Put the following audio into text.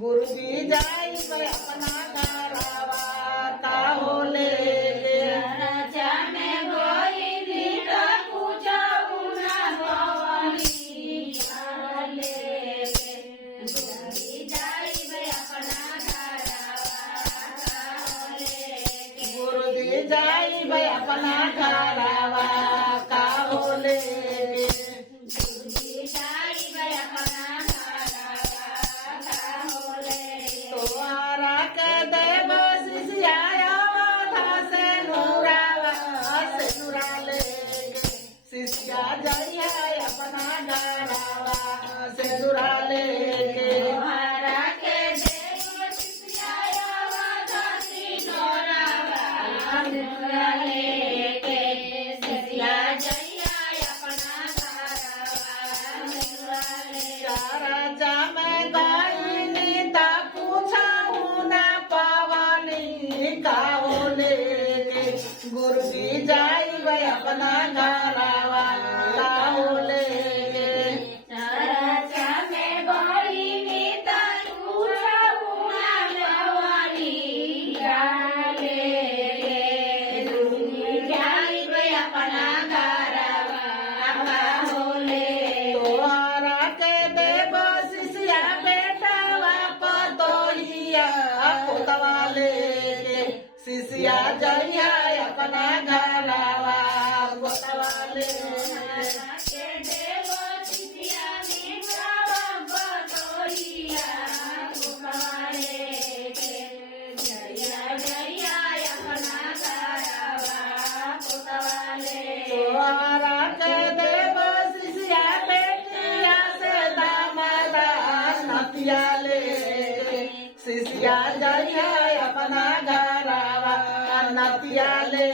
गुरु की जाई पे अपना घरावा काहो ले राजा में गोई नीता पूजा उना भवानी ले गुरु की जाई पे अपना घरावा ले गुरु की जाई पे अपना घरावा काहो ले गुरु की जाई पे अपना तोहरा के देव शिष्याया था से नूरा ले शिष्या जइया अपना घरावा से नूरा ले तुम्हारा के देव शिष्याया वादासी नोरावा लेके शिष्या जइया अपना घरावा राजा में गायनी ता पूछाऊ ना पावनी काहो लेके गुरु की जाई वे अपना घरावा काहो लेके राजा में गोई नीता पूजा उना भवानी ले जाई वे अपना घरावा होले तोहरा के देव शिष्या बेटावा पतोहिया पोतवा लेके शिष्या जइया अपना घरावा पोतवा लेके के देव शिष्या निद्रावा बतोहिया कुमारे के जया जया अपना घरावा कुतवाले तोहरा के देव शिष्या बेटिया से दामादा नतिया लेके शिष्या जइया अपना घरावा नतिया ले